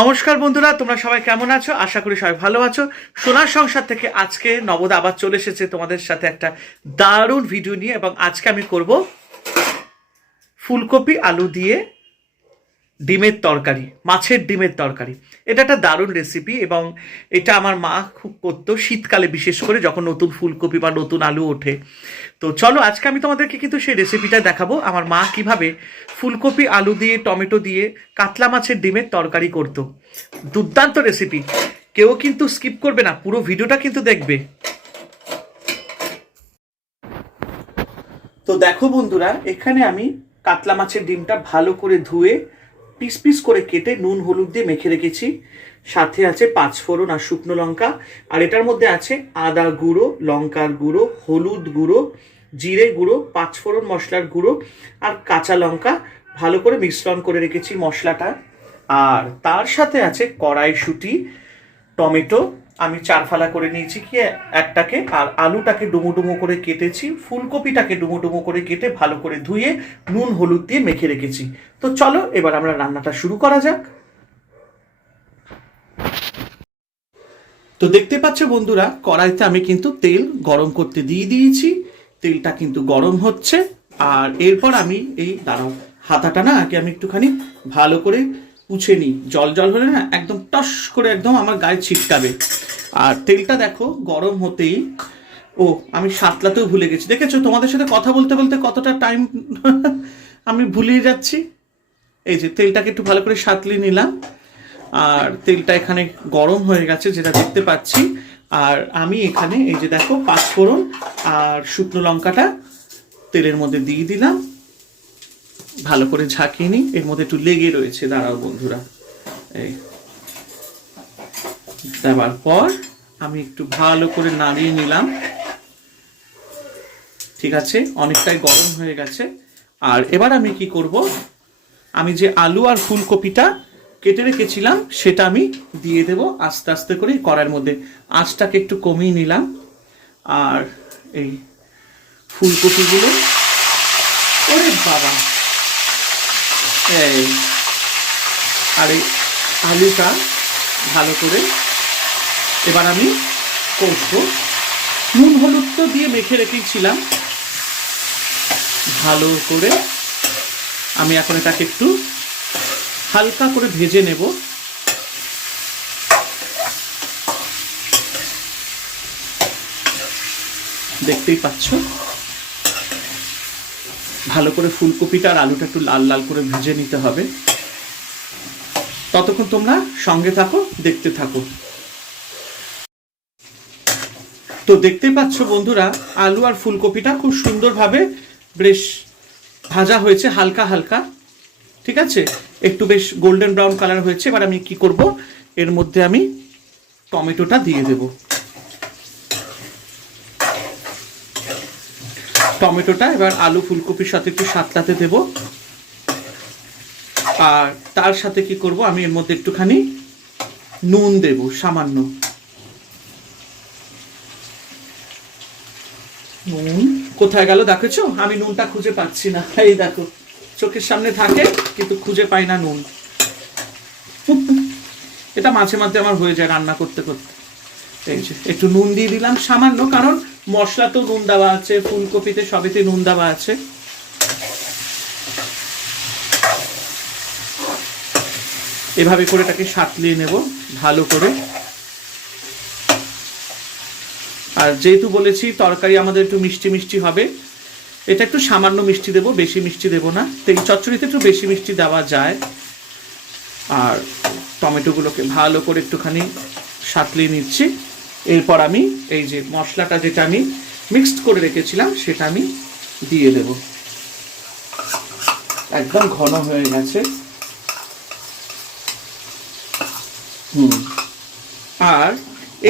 নমস্কার বন্ধুরা, তোমরা সবাই কেমন আছো? আশা করি সবাই ভালো আছো। সোনার সংসার থেকে আজকে নবদ আবার চলে এসেছে তোমাদের সাথে একটা দারুণ ভিডিও নিয়ে। এবং আজকে আমি করব ফুলকপি আলু দিয়ে ডিমের তরকারি, মাছের ডিমের তরকারি। এটা একটা দারুণ রেসিপি এবং এটা আমার মা খুব করতো শীতকালে, বিশেষ করে যখন নতুন ফুলকপি বা নতুন আলু ওঠে। তো চলো আজকে আমি তোমাদেরকে কিন্তু সেই রেসিপিটা দেখাবো, আমার মা কিভাবে ফুলকপি আলু দিয়ে টমেটো দিয়ে কাতলা মাছের ডিমের তরকারি করতো। দুর্দান্ত রেসিপি, কেউ কিন্তু স্কিপ করবে না, পুরো ভিডিওটা কিন্তু দেখবে। তো দেখো বন্ধুরা, এখানে আমি কাতলা মাছের ডিমটা ভালো করে ধুয়ে পিস পিস করে কেটে নুন হলুদ দিয়ে মেখে রেখেছি। সাথে আছে পাঁচফোড়ন আর শুকনো লঙ্কা, আর এটার মধ্যে আছে আদা গুঁড়ো, লঙ্কার গুঁড়ো, হলুদ গুঁড়ো, জিরে গুঁড়ো, পাঁচফোড়ন মশলার গুঁড়ো আর কাঁচা লঙ্কা। ভালো করে মিশ্রণ করে রেখেছি মশলাটা। আর তার সাথে আছে কড়াইশুঁটি, টমেটো আমি 4 ফালা করে নিয়েছি কি একটাকে, আর আলুটাকে ডুমো ডুমো করে কেটেছি, ফুলকপিটাকে ডুমো ডুমো করে কেটে ভালো করে ধুয়ে নুন হলুদ দিয়ে মেখে রেখেছি। তো চলো এবার আমরা রান্নাটা শুরু করা যাক। তো দেখতে পাচ্ছ বন্ধুরা, কড়াইতে আমি কিন্তু তেল গরম করতে দিয়ে দিয়েছি। তেলটা কিন্তু গরম হচ্ছে। আর এরপর আমি দাঁড়াও, হাতাটা না আগে আমি একটুখানি ভালো করে পুছে নিই। জল জল হলে না একদম টস করে একদম আমার গায়ে ছিটকাবে। আর তেলটা দেখো গরম হতেই, ও আমি সাতলাতেও ভুলে গেছি, দেখেছো তোমাদের সাথে কথা বলতে বলতে কতটা টাইম আমি ভুলিয়ে যাচ্ছি। এই যে তেলটাকে একটু ভালো করে সাতলিয়ে নিলাম, আর তেলটা এখানে গরম হয়ে গেছে যেটা দেখতে পাচ্ছি। আর আমি এখানে এই যে দেখো পাঁচফোড়ন আর শুকনো লঙ্কাটা তেলের মধ্যে দিয়ে দিলাম। ভালো করে ঝাঁকিয়ে নিই, এর মধ্যে একটু লেগে রয়েছে, দাঁড়াও বন্ধুরা। এই দেওয়ার পর আমি একটু ভালো করে নাড়িয়ে নিলাম। ঠিক আছে, অনেকটাই গরম হয়ে গেছে। আর এবার আমি কি করব, আমি যে আলু আর ফুলকপিটা কেটে রেখেছিলাম সেটা আমি দিয়ে দেব আস্তে আস্তে করে কড়াইয়ের মধ্যে। আঁচটাকে একটু কমিয়ে নিলাম। আর এই ফুলকপিগুলো, ওরে বাবা, এই আর এই আলুটা ভালো করে এবার আমি কষবো। নুন হলুদ তো দিয়ে মেখে রেখেছিলাম। ভালো করে আমি এখন এটাকে একটু হালকা করে ভেজে নেব। দেখতেই পাচ্ছ, ভালো করে ফুলকপিটা আর আলুটা একটু লাল লাল করে ভেজে নিতে হবে। ততক্ষণ তোমরা সঙ্গে থাকো, দেখতে থাকো। তো দেখতে পাচ্ছ বন্ধুরা, আলু আর ফুলকপিটা খুব সুন্দরভাবে বেশ ভাজা হয়েছে, হালকা হালকা। ঠিক আছে, একটু বেশ গোল্ডেন ব্রাউন কালার হয়েছে। এবার আমি কি করব, এর মধ্যে আমি টমেটোটা দিয়ে দেব। টমেটোটা এবার আলু ফুলকপির সাথে একটু সাতলাতে দেব। আর তার সাথে কি করব, আমি এর মধ্যে একটুখানি নুন দেব, সামান্য নুন। কোথায় গেল দেখেছো, আমি নুনটা খুঁজে পাচ্ছি না। এই দেখো, চোখের সামনে থাকে কিন্তু খুঁজে পাই না নুন। এটা মাঝে মাঝে আমার হয়ে যায় রান্না করতে করতে। এই যে একটু নুন দিয়ে দিলাম সামান্য, কারণ মশলাতেও নুন দেওয়া আছে, ফুলকপিতে সবেতে নুন দেওয়া আছে। এভাবে করে এটাকে সাতলিয়ে নেব ভালো করে। আর যেহেতু বলেছি তরকারি আমাদের একটু মিষ্টি মিষ্টি হবে, এটা একটু সামান্য মিষ্টি দেবো, বেশি মিষ্টি দেবো না। তো এই চচ্চড়িতে একটু বেশি মিষ্টি দেওয়া যায়। আর টমেটোগুলোকে ভালো করে একটুখানি সাতলিয়ে নিচ্ছি। এরপর আমি এই যে মশলাটা যেটা আমি মিক্সড করে রেখেছিলাম সেটা আমি দিয়ে দেব। একদম ঘন হয়ে গেছে। আর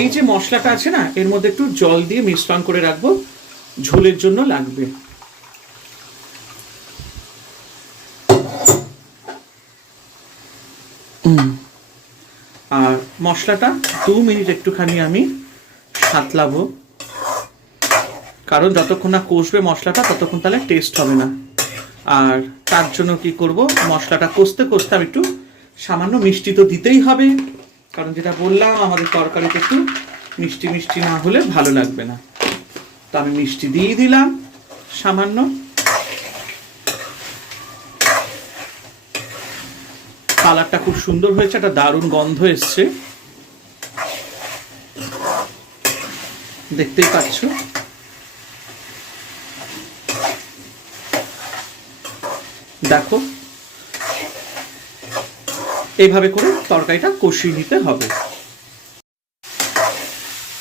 এই যে মশলাটা আছে না, এর মধ্যে একটু জল দিয়ে মিশ্রণ করে রাখবো, ঝোলের জন্য লাগবে। আর মশলাটা 2 মিনিট একটুখানি আমি সাতলাবো, কারণ যতক্ষণ না কষবে মশলাটা ততক্ষণ তাহলে টেস্ট হবে না। আর তার জন্য কি করব, মশলাটা কষতে কষতে আমি একটু সামান্য মিষ্টি তো দিতেই হবে, কারণ যেটা বললাম আমাদের তরকারিতে একটু মিষ্টি মিষ্টি না হলে ভালো লাগবে না। তো আমি মিষ্টি দিয়ে দিলাম সামান্য। কালারটা খুব সুন্দর হয়েছে, একটা দারুণ গন্ধ এসছে, দেখতেই পাচ্ছ। দেখো এইভাবে করে তরকারিটা কষিয়ে নিতে হবে।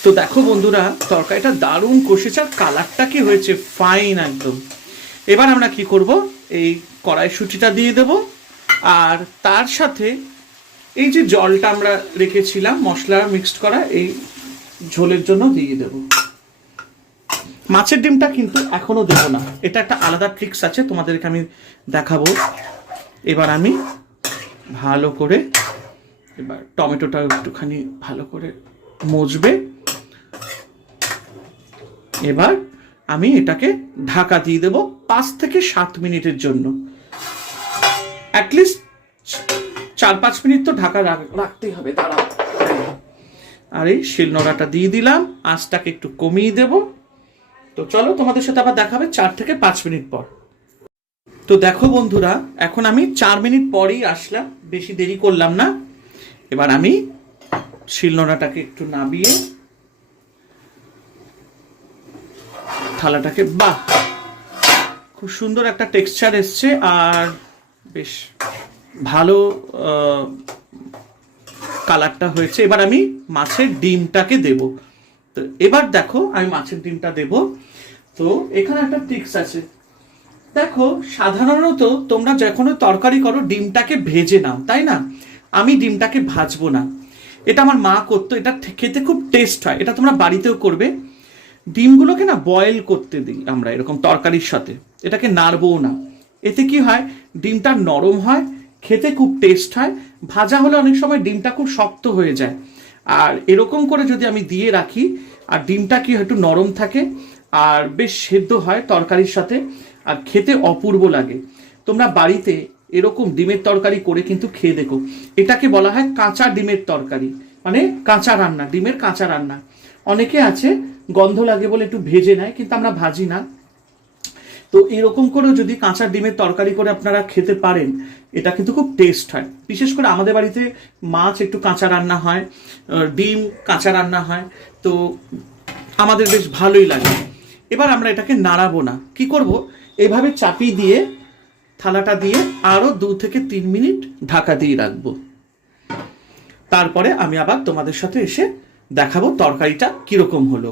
তো দেখো বন্ধুরা, তরকারিটা দারুণ কষেছে আর কালারটা কি হয়েছে, ফাইন একদম। এবার আমরা কি করব, এই কড়াইশুঁটিটা দিয়ে দেব, আর তার সাথে এই যে জলটা আমরা রেখেছিলাম মশলা মিক্সড করা, এই ঝোলের জন্য দিয়ে দেব। মাছের ডিমটা কিন্তু এখনো দেবো না, এটা একটা আলাদা ট্রিক্স আছে, তোমাদেরকে আমি দেখাবো। এবার আমি ভালো করে, এবার টমেটোটা একটুখানি ভালো করে মজবে। এবার আমি এটাকে ঢাকা দিয়ে দেব 5 থেকে 7 মিনিটের জন্য। অ্যাটলিস্ট 4-5 মিনিট তো ঢাকা রাখতেই হবে। দাঁড়াও, আর এই শিলনোড়াটা দিয়ে দিলাম, আঁচটাকে একটু কমিয়ে দেব। তো চলো তোমাদের সাথে আবার দেখাবে 4 থেকে 5 মিনিট পর। তো দেখো বন্ধুরা, এখন আমি 4 মিনিট পরেই আসলাম, বেশি দেরি করলাম না। এবার আমি শিলনোড়াটাকে একটু নামিয়ে থালাটাকে, বাহ খুব সুন্দর একটা টেক্সচার এসছে আর বেশ ভালো কালারটা হয়েছে। এবার আমি মাছের ডিমটাকে দেব। তো এবার দেখো আমি মাছের ডিমটা দেব। তো এখানে একটা ট্রিক্স আছে, দেখো সাধারণত তোমরা যখন তরকারি করো ডিমটাকে ভেজে নাও, তাই না? আমি ডিমটাকে ভাজবো না, এটা আমার মা করতো, এটা খেতে খুব টেস্ট হয়, এটা তোমরা বাড়িতেও করবে। ডিমগুলোকে না বয়েল করতে দিই আমরা এরকম তরকারির সাথে, এটাকে নাড়বও না। এতে কি হয়, ডিমটা নরম হয়, খেতে খুব টেস্ট হয়। ভাজা হলে অনেক সময় ডিমটা খুব শক্ত হয়ে যায়, আর এরকম করে যদি আমি দিয়ে রাখি, আর ডিমটা কি একটু নরম থাকে আর বেশ সেদ্ধ হয় তরকারির সাথে, আর খেতে অপূর্ব লাগে। তোমরা বাড়িতে এরকম ডিমের তরকারি করে কিন্তু খেয়ে দেখো। এটাকে বলা হয় কাঁচা ডিমের তরকারি, মানে কাঁচা রান্না, ডিমের কাঁচা রান্না। অনেকে আছে গন্ধ লাগে বলে একটু ভেজে নেয়, কিন্তু আমরা ভাজি না। তো এরকম করেও যদি কাঁচা ডিমের তরকারি করে আপনারা খেতে পারেন, এটা কিন্তু খুব টেস্ট হয়। বিশেষ করে আমাদের বাড়িতে মাছ একটু কাঁচা রান্না হয়, ডিম কাঁচা রান্না হয়, তো আমাদের বেশ ভালোই লাগে। এবার আমরা এটাকে নাড়াবো না, কি করব, এভাবে চাপিয়ে দিয়ে থালাটা দিয়ে আরো 2 থেকে 3 মিনিট ঢাকা দিয়ে রাখবো। তারপরে আমি আবার তোমাদের সাথে এসে দেখাবো তরকারিটা কিরকম হলো।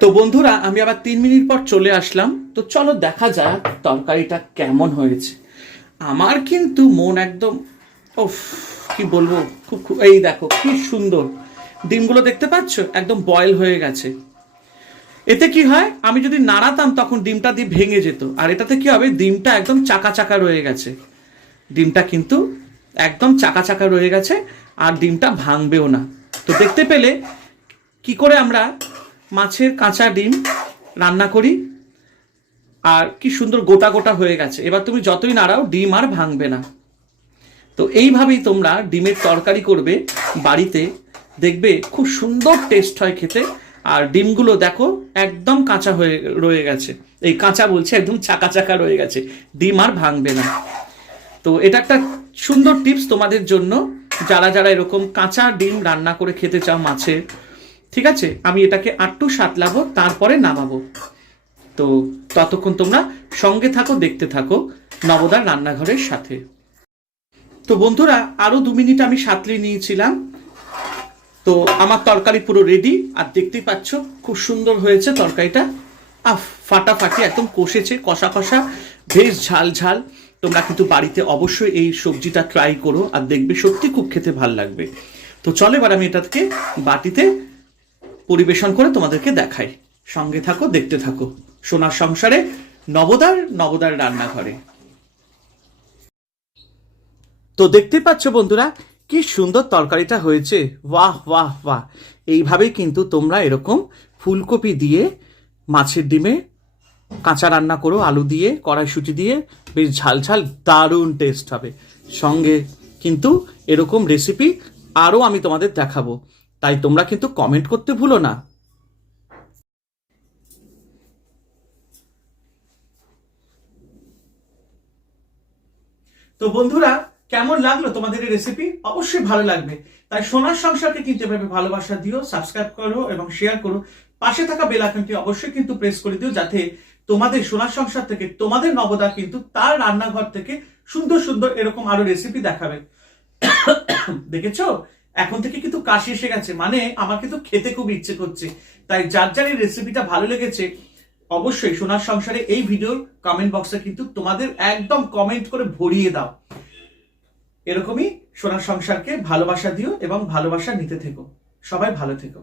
তো বন্ধুরা, আমি আবার 3 মিনিট পর চলে আসলাম। তো চলো দেখা যাক তরকারিটা কেমন হয়েছে। আমার কিন্তু মন একদম, ওফ কি বলবো, খুব এই দেখো কি সুন্দর ডিমগুলো দেখতে পাচ্ছ, একদম বয়েল হয়ে গেছে। এতে কি হয়, আমি যদি নাড়াতাম তখন ডিমটা দিয়ে ভেঙে যেত, আর এটাতে কি হবে, ডিমটা একদম চাকা চাকা রয়ে গেছে। ডিমটা কিন্তু একদম চাকা চাকা রয়ে গেছে, আর ডিমটা ভাঙবেও না। তো দেখতে পেলে কি করে আমরা মাছের কাঁচা ডিম রান্না করি, আর কি সুন্দর গোটা গোটা হয়ে গেছে। এবার তুমি যতই নাড়াও ডিম আর ভাঙবে না। তো এইভাবেই তোমরা ডিমের তরকারি করবে বাড়িতে, দেখবে খুব সুন্দর টেস্ট হয় খেতে। আর ডিমগুলো দেখো একদম কাঁচা হয়ে রয়ে গেছে, এই কাঁচা বলছে, একদম চাকা চাকা রয়ে গেছে, ডিম আর ভাঙবে না। তো এটা একটা সুন্দর টিপস তোমাদের জন্য, যারা যারা এরকম কাঁচা ডিম রান্না করে খেতে চাও মাছের। ঠিক আছে, আমি এটাকে আটটু সাতলাবো, তারপরে নামাবো। তো ততক্ষণ তোমরা সঙ্গে থাকো, দেখতে থাকো নবদার রান্নাঘরের সাথে। তো বন্ধুরা, আরো 2 মিনিট আমি সাঁতলে নিয়েছিলাম। তো আমার তরকারি পুরো রেডি, আর দেখতেই পাচ্ছ খুব সুন্দর হয়েছে তরকারিটা। ফাটাফাটি একদম কষেছে, কষা কষা, বেশ ঝাল ঝাল। তোমরা কিন্তু বাড়িতে অবশ্যই এই সবজিটা ট্রাই করো, আর দেখবে সত্যি খুব খেতে ভাল লাগবে। তো চলো এবার আমি এটাকে বাটিতে পরিবেশন করে তোমাদেরকে দেখাই। সঙ্গে থাকো, দেখতে থাকো সোনার সংসারে নবদার রান্নাঘরে। তো দেখতে পাচ্ছ বন্ধুরা, কি সুন্দর তরকারিটা হয়েছে, বাহ বাহ বাহ। এইভাবেই কিন্তু তোমরা এরকম ফুলকপি দিয়ে মাছের ডিমে কাঁচা রান্না করো, আলু দিয়ে, কড়াইশুঁটি দিয়ে, বেশ ঝাল ঝাল, দারুণ টেস্ট হবে। সঙ্গে কিন্তু এরকম রেসিপি আরও আমি তোমাদের দেখাবো, তাই তোমরা কিন্তু কমেন্ট করতে ভুলো না। তো বন্ধুরা, কেমন লাগলো তোমাদের এই রেসিপি? অবশ্যই ভালো লাগবে। তাই সোনার সংসারকে কিন্তু এভাবে ভালোবাসা দিও, সাবস্ক্রাইব করো এবং শেয়ার করো। পাশে থাকা বেল আইকনটি অবশ্যই কিন্তু প্রেস করে দিও, যাতে তোমাদের সোনার সংসার থেকে তোমাদের নবদা কিন্তু তার রান্নাঘর থেকে সুন্দর সুন্দর এরকম আরো রেসিপি দেখাবে। দেখেছো, এখন থেকে কিন্তু কাশি এসে গেছে, মানে আমার কিন্তু খেতে খুব ইচ্ছে করছে। তাই যার যার এই রেসিপিটা ভালো লেগেছে অবশ্যই সোনার সংসারে এই ভিডিওর কমেন্ট বক্সে কিন্তু তোমাদের একদম কমেন্ট করে ভরিয়ে দাও। এরকমই সোনার সংসারকে ভালোবাসা দিও এবং ভালোবাসা নিতে থেকো। সবাই ভালো থেকো।